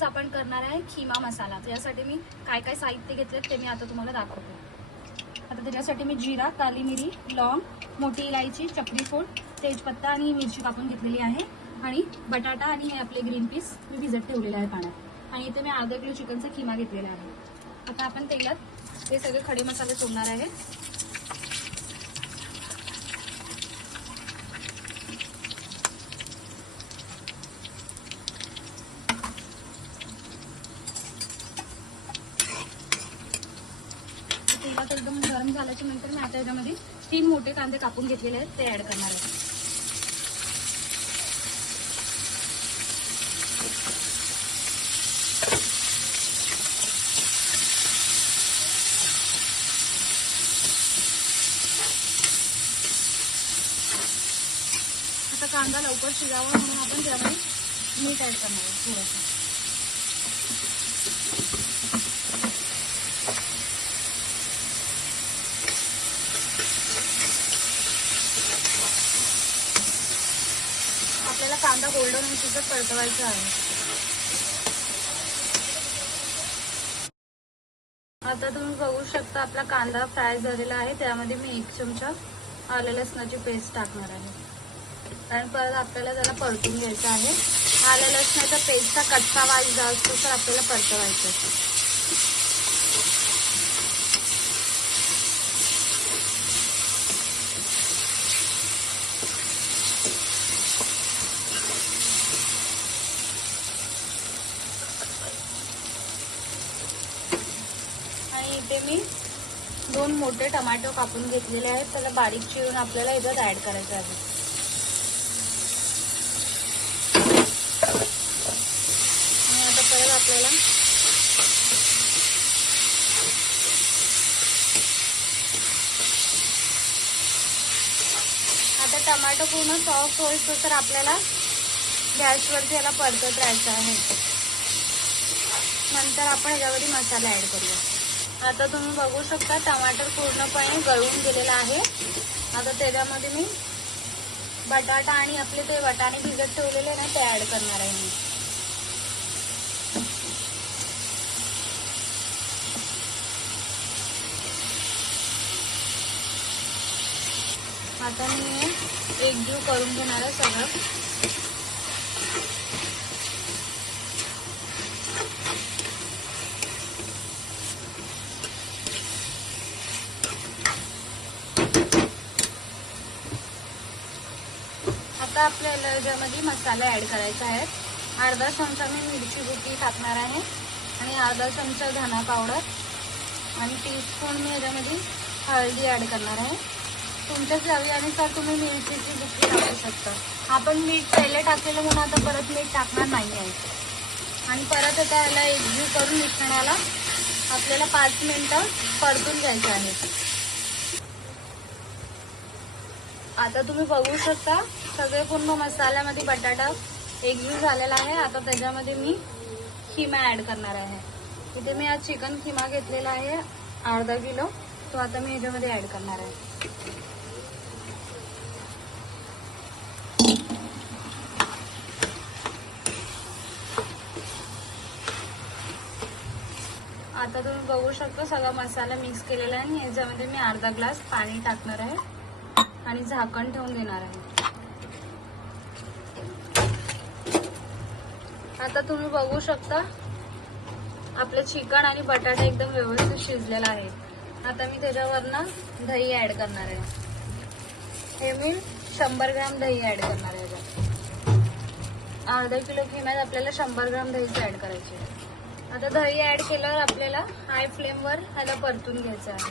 आज आपण करणार आहे खिमा मसाला। यासाठी मी काय काय साहित्य घेतले ते मी आता तुम्हाला दाखवते। आता त्याच्यासाठी मी जिरा, काली मिरी, लौंग, मोठी इलायची, चक्री फूल, तेजपत्ता आणि मिरची कापून घेतलेली आहे आणि बटाटा आणि हे आपले ग्रीन पीस मी भिजत ठेवलेले आहे पाण्यात। आणि इथे मी अर्धा किलो चिकनचा खिमा घेतलेला आहे। आता आपण तेलात हे सगळे खडे मसाले सोडणार आहे। तेलात एकदम गरम झाल्याच्या नंतर मी आता याच्यामध्ये 3 मोठे कांदे कापून घेतलेले आहेत ते ऍड करणार आहे। आता कांदा लवकर शिजावा म्हणून आपण त्यामध्ये मीठ ऍड करणार आहे थोडंसं। आपल्याला कांदा गोल्डन होईपर्यंत परतवायचा आहे। आता तुम्ही बघू शकता आपला कांदा फ्राय झालेला आहे। त्यामध्ये मी 1 चमचा आलं लसणाची पेस्ट टाकणार आहे, कारण परत आपल्याला त्याला परतून घ्यायचं आहे। आलं लसणाच्या पेस्टचा कच्चा वास जास्त तर आपल्याला परतवायचं आहे। आणि इथे मी 2 मोठे टोमॅटो कापून घेतलेले आहेत, त्याला बारीक चिरून आपल्याला याच्यात ऍड करायचं आहे। आणि आता परत आपल्याला आता टोमॅटो पूर्ण सॉफ्ट होईतो तर आपल्याला गॅसवरती याला परतत राहायचं आहे। नंतर आपण याच्यामध्ये मसाला ऍड करूया। आता तुम्ही बघू शकता टमाटर पूर्णपणे गळून गेलेला आहे। आता त्याच्यामध्ये मी बटाटा आणि आपले ते वाटाणे भिजत ठेवलेले ना ते ऍड करणार आहे मी। आता मी एकजीव करून घेणार आहे सगळं। आता आपल्याला याच्यामध्ये मसाला ऍड करायचा आहे। अर्धा चमचा मी मिरची बुकी टाकणार आहे आणि अर्धा चमचा धना पावडर आणि टीस्पून मी याच्यामध्ये हळदी ऍड करणार आहे। तुमच्या चवीनुसार तुम्ही मिरचीची बुकी टाकू शकता। आपण मीठ पहिले टाकलेलं म्हणून आता परत मीठ टाकणार नाही आहे। आणि परत आता याला एकजीव करून मिश्रणाला आपल्याला 5 मिनिटं परतून घ्यायचं आहे। आता तुम्ही बघू शकता सगळे पूर्ण मसाल्यामध्ये बटाटा एकजीव झालेला आहे। आता त्याच्यामध्ये मी खिमा ऍड करणार आहे। इथे मी आज चिकन खिमा घेतलेला आहे अर्धा किलो, तो आता मी याच्यामध्ये ऍड करणार आहे। आता तुम्ही बघू शकता सगळा मसाला मिक्स केलेला आहे आणि याच्यामध्ये मी अर्धा ग्लास पाणी टाकणार आहे आणि झाकण ठेवून देणार आहे। आता तुम्ही बघू शकता आपलं चिकन आणि बटाटा एकदम व्यवस्थित शिजलेला आहे। आता मी त्याच्यावरनं दही ऍड करणार आहे। हे मी 100 ग्राम दही ऍड करणार आहे। अर्धा किलो खिम्यात आपल्याला 100 ग्राम दही ऍड करायचे आहे। आता दही ऍड केल्यावर आपल्याला हाय फ्लेमवर ह्याला परतून घ्यायचं आहे।